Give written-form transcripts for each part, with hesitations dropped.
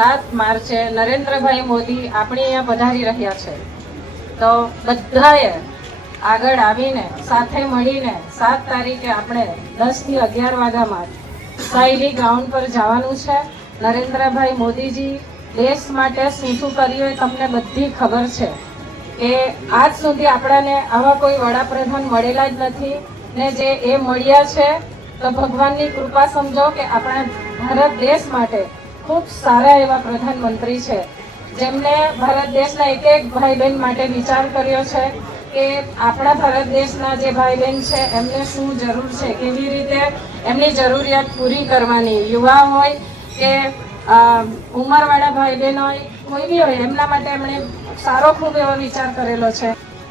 7 માર્ચે નરેન્દ્રભાઈ મોદી આપણી અહીંયા પધારી રહ્યા છે, તો બધાએ આગળ આવીને સાથે મળીને 7 તારીખે આપણે 10 થી 11 વાગ્યામાં સાયલી ગ્રાઉન્ડ પર જવાનું છે. નરેન્દ્રભાઈ મોદીજી દેશ માટે શું શું કર્યું એ તમને બધી ખબર છે કે આજ સુધી આપણાને આવા કોઈ વડાપ્રધાન મળેલા જ નથી ને જે એ મળ્યા છે તો ભગવાનની કૃપા સમજો કે આપણા ભારત દેશ માટે ખૂબ સારા એવા પ્રધાનમંત્રી છે, જેમને ભારત દેશના એક ભાઈ બહેન માટે વિચાર કર્યો છે કે આપણા ભારત દેશના જે ભાઈ બહેન છે એમને શું જરૂર છે, કેવી રીતે એમની જરૂરિયાત પૂરી કરવાની. યુવા હોય કે ઉંમરવાળા ભાઈ બહેન હોય, કોઈ બી હોય, એમના માટે એમણે સારો ખૂબ એવો વિચાર કરેલો છે.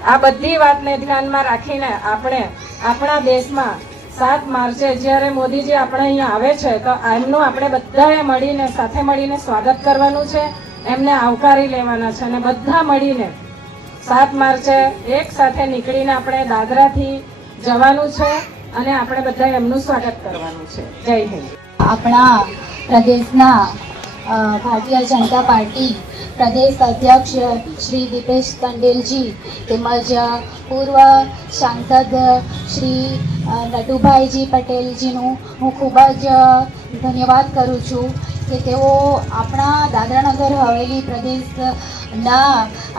આ બધી વાતને ધ્યાનમાં રાખીને આપણે આપણા દેશમાં 7 માર્ચે જ્યારે મોદીજી આપણે અહીંયા આવે છે તો એમનું આપણે બધાએ મળીને સાથે મળીને સ્વાગત કરવાનું છે, એમને આવકારી લેવાના છે અને બધા મળીને 7 માર્ચે એક સાથે નીકળીને આપણે દાદરાથી જવાનું છે અને આપણે બધા એમનું સ્વાગત કરવાનું છે. જય હિન્દ. આપણા પ્રદેશના ભારતીય જનતા પાર્ટી પ્રદેશ અધ્યક્ષ શ્રી દીપેશ ટંડેલજી તેમજ પૂર્વ સાંસદ શ્રી નટુભાઈજી પટેલજીનું હું ખૂબ જ ધન્યવાદ કરું છું કે તેઓ આપણા દાદરાનગર હવેલી પ્રદેશના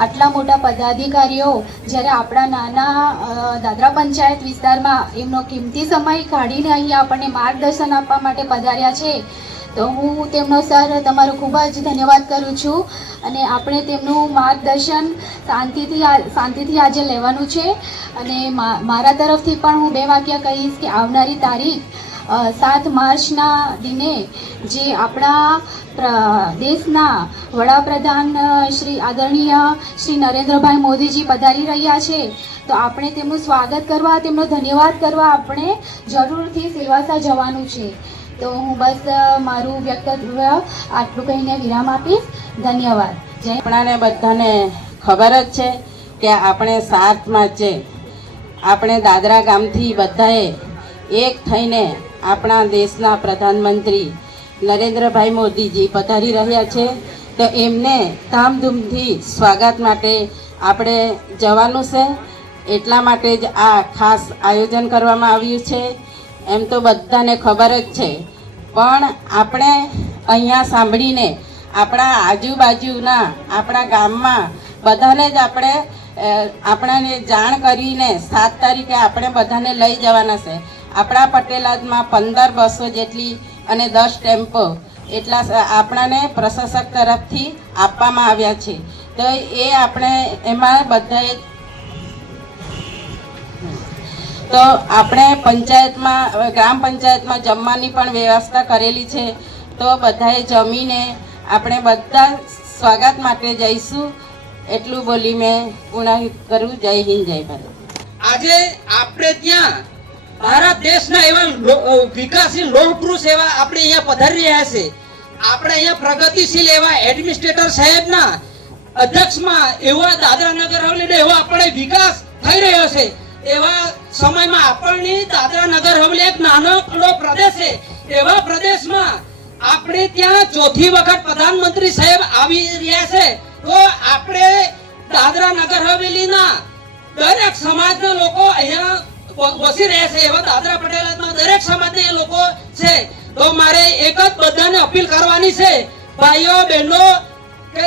આટલા મોટા પદાધિકારીઓ જ્યારે આપણા નાના દાદરા પંચાયત વિસ્તારમાં એમનો કિંમતી સમય કાઢીને અહીંયા આપણને માર્ગદર્શન આપવા માટે પધાર્યા છે, તો હું તેમનો સર તમારો ખૂબ જ ધન્યવાદ કરું છું. અને આપણે તેમનું માર્ગદર્શન શાંતિથી આજે લેવાનું છે. અને મારા તરફથી પણ હું 2 વાક્ય કહીશ કે આવનારી તારીખ 7 માર્ચના દિને જે આપણા દેશના વડાપ્રધાન શ્રી આદરણીય શ્રી નરેન્દ્રભાઈ મોદીજી પધારી રહ્યા છે, તો આપણે તેમનું સ્વાગત કરવા, તેમનો ધન્યવાદ કરવા આપણે જરૂરથી સિલવાસા જવાનું છે. તો હું બસ મારું વ્યક્તવ્ય આટલું કહીને વિરામ આપીશ. ધન્યવાદ. જય. આપણાને બધાને ખબર જ છે કે આપણે 7 માર્ચે આપણે દાદરા ગામથી બધાએ એક થઈને આપણા દેશના પ્રધાનમંત્રી નરેન્દ્રભાઈ મોદીજી પધારી રહ્યા છે, તો એમને ધામધૂમથી સ્વાગત માટે આપણે જવાનું છે. એટલા માટે જ આ ખાસ આયોજન કરવામાં આવ્યું છે. એમ તો બધાને ખબર જ છે, પણ આપણે અહીંયા સાંભળીને આપણા આજુબાજુના આપણા ગામમાં બધાને જ આપણાને જાણ કરીને 7 તારીખે આપણે બધાને લઈ જવાના છે. આપણા પટેલાદમાં 15 બસો જેટલી અને 10 ટેમ્પો એટલા આપણાને પ્રશાસક તરફથી આપવામાં આવ્યા છે, તો એ આપણે એમાં બધાએ તો આપણે પંચાયતમાં ગ્રામ પંચાયતમાં જમવાની પણ વ્યવસ્થા કરેલી છે, તો બધાએ જમીને આપણે બધા સ્વાગત માટે જઈશું. એટલું બોલી મેં પૂર્ણ કરું. જય હિન્દ, જય ભારત. આજે આપણે ત્યાં ભારત દેશના એવા વિકાસશીલ લોહ પુરુષ એવા આપણે અહીંયા પધારી રહ્યા છે. આપણે અહીંયા પ્રગતિશીલ એવા એડમિનિસ્ટ્રેટર સાહેબના અધ્યક્ષમાં એવા દાદરાનગર હવેલીનો એવો આપણે વિકાસ થઈ રહ્યો છે. એવા સમયમાં આપણની દાદરાનગર હવેલી એક નાનો પ્રદેશ છે. એવા પ્રદેશમાં આપણે ત્યાં 4થી વખત પ્રધાનમંત્રી સાહેબ આવી રહ્યા છે, તો આપણે દાદરાનગર હવેલીના દરેક સમાજના લોકો અહીંયા વસી રહ્યા છે. એવા દાદરા પટેલાદમાં દરેક સમાજના લોકો છે, તો મારે એક જ બધાને અપીલ કરવાની છે, ભાઈઓ બહેનો કે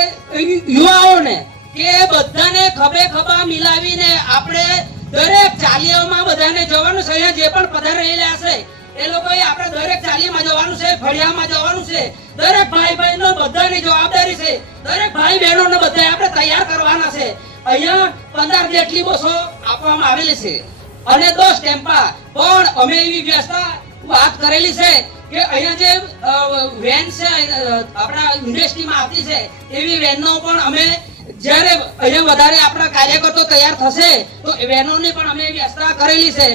યુવાઓને, કે બધાને ખભે ખભા મિલાવીને આપણે દરેક ચાલીઓમાં બધાને જવાનું છે. અહીંયા જે પણ પધારેલા છે એ લોકોએ આપણે દરેક ચાલીમાં જવાનું છે, ફળિયામાં જવાનું છે. દરેક ભાઈ બહેનો બધાની જવાબદારી છે. દરેક ભાઈ બહેનોને બધા આપણે તૈયાર કરવાના છે. અહીંયા 15 જેટલી બસો આપવામાં આવેલી છે અને 10 ટેમ્પા. પણ અમે એવી વ્યવસ્થા વાત કરેલી છે કે અહીંયા જે વેન છે આપણા ઇન્ડસ્ટ્રીમાં આવતી છે, એવી વેનનો પણ અમે જ્યારે અહીંયા વધારે આપણા કાર્યકર્તો તૈયાર થશે તો વેનોની પણ અમે વ્યવસ્થા કરેલી છે.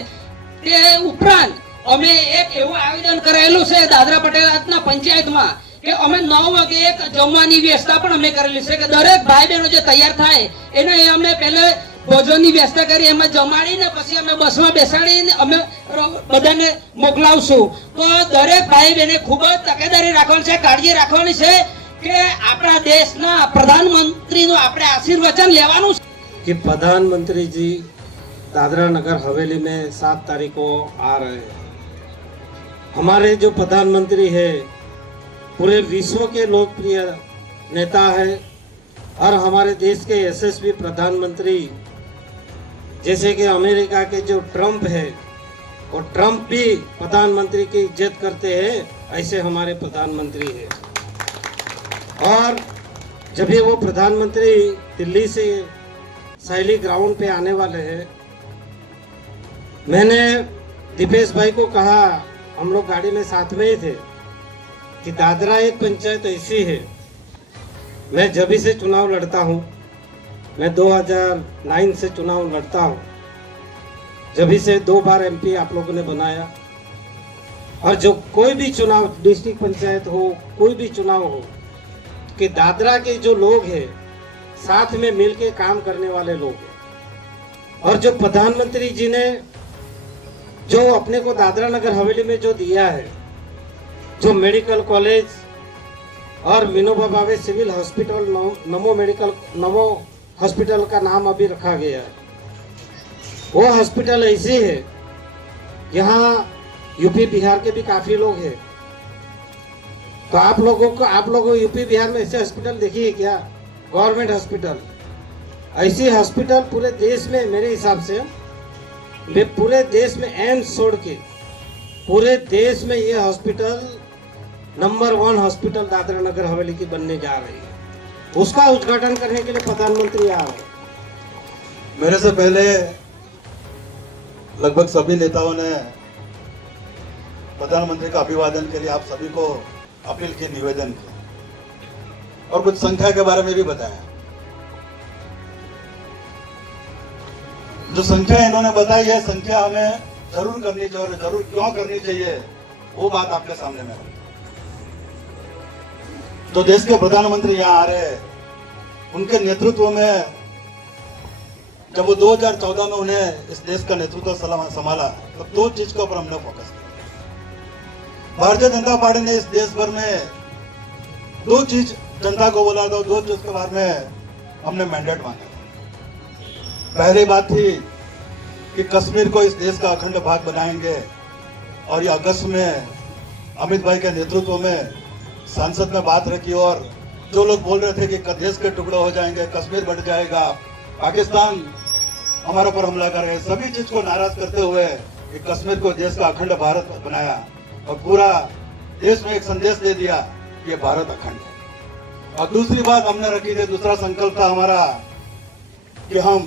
તે ઉપરાંત અમે એક એવું આયોજન કરેલું છે દાદરા પટેલાદના પંચાયતમાં કે અમે 9 વાગે એક જમવાની વ્યવસ્થા પણ અમે કરેલી છે કે દરેક ભાઈ બહેનો જે તૈયાર થાય એને અમે પહેલે ભોજનની વ્યવસ્થા કરી, એમાં જમાડીને પછી અમે બસમાં બેસાડીને અમે બધાને મોકલાવશું. તો દરેક ભાઈ બહેને ખૂબ જ તકેદારી રાખવાની છે, કાળજી રાખવાની છે કે આપણા દેશના પ્રધાનમંત્રીનું આપણે આશીર્વચન લેવાનું છે कि प्रधानमंत्री जी दादरा नगर हवेली में 7 तारीख को आ रहे हैं। हमारे जो प्रधानमंत्री है पूरे विश्व के लोकप्रिय नेता है और हमारे देश के यशस्वी प्रधानमंत्री जैसे कि अमेरिका के जो ट्रम्प है और ट्रम्प भी प्रधानमंत्री की इज्जत करते हैं, ऐसे हमारे प्रधानमंत्री है। और जब भी वो प्रधानमंत्री दिल्ली से सैली ग्राउंड पे आने वाले हैं, मैंने दीपेश भाई को कहा, हम लोग गाड़ी में साथ में ही थे, कि दादरा एक पंचायत ऐसी है, मैं जब से चुनाव लड़ता हूँ, मैं 2009 से चुनाव लड़ता हूँ, जब से 2 बार एमपी आप लोगों ने बनाया, और जो कोई भी चुनाव डिस्ट्रिक्ट पंचायत हो, कोई भी चुनाव हो, कि दादरा के जो लोग हैं साथ में मिलके काम करने वाले लोग हैं। और जो प्रधानमंत्री जी ने जो अपने को दादरा नगर हवेली में जो दिया है, जो मेडिकल कॉलेज और विनोबा भावे सिविल हॉस्पिटल, नमो हॉस्पिटल का नाम अभी रखा गया है, वो हॉस्पिटल ऐसी है, यहाँ यूपी बिहार के भी काफी लोग हैं। तो आप लोगों यूपी बिहार में ऐसे हॉस्पिटल देखी है क्या? गवर्नमेंट हॉस्पिटल, ऐसी हॉस्पिटल पूरे देश में, मेरे हिसाब से पूरे देश में एम्स छोड़ के पूरे देश में ये hospital number 1 hospital Dadra Nagar Haveli की बनने जा रही है। उसका उद्घाटन करने के लिए प्रधानमंत्री आ रहे हैं। मेरे से पहले लगभग सभी नेताओं ने प्रधानमंत्री का अभिवादन के लिए आप सभी को अपील की, निवेदन किया और कुछ संख्या के बारे में भी बताया। जो संख्या इन्होंने बताई है, संख्या हमें जरूर करनी चाहिए, और जरूर क्यों करनी चाहिए वो बात आपके सामने में रखी। तो देश के प्रधानमंत्री यहाँ आ रहे हैं, उनके नेतृत्व में जब वो 2014 में उन्हें इस देश का नेतृत्व संभाला, तो 2 चीज के ऊपर हमने फोकस किया। भारतीय जनता पार्टी ने इस देश भर में 2 चीज जनता को बोला था, 2 चीज के बारे में हमने मैंडेट मांगा। पहली बात थी कि कश्मीर को इस देश का अखंड भाग बनाएंगे, और ये अगस्त में अमित भाई के नेतृत्व में संसद में बात रखी, और जो लोग बोल रहे थे कि देश के टुकड़े हो जाएंगे, कश्मीर बढ़ जाएगा, पाकिस्तान हमारे ऊपर हमला करेगा, सभी चीज को नाराज करते हुए कि कश्मीर को देश का अखंड भारत बनाया, और पूरा देश में एक संदेश दे दिया कि ये भारत अखंड है। और दूसरी बात हमने रखी थी, दूसरा संकल्प था हमारा कि हम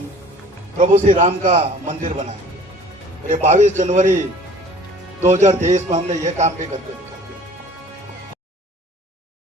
प्रभु श्री राम का मंदिर बनाएंगे। ये 22 जनवरी 2023 में हमने ये काम भी करते थे।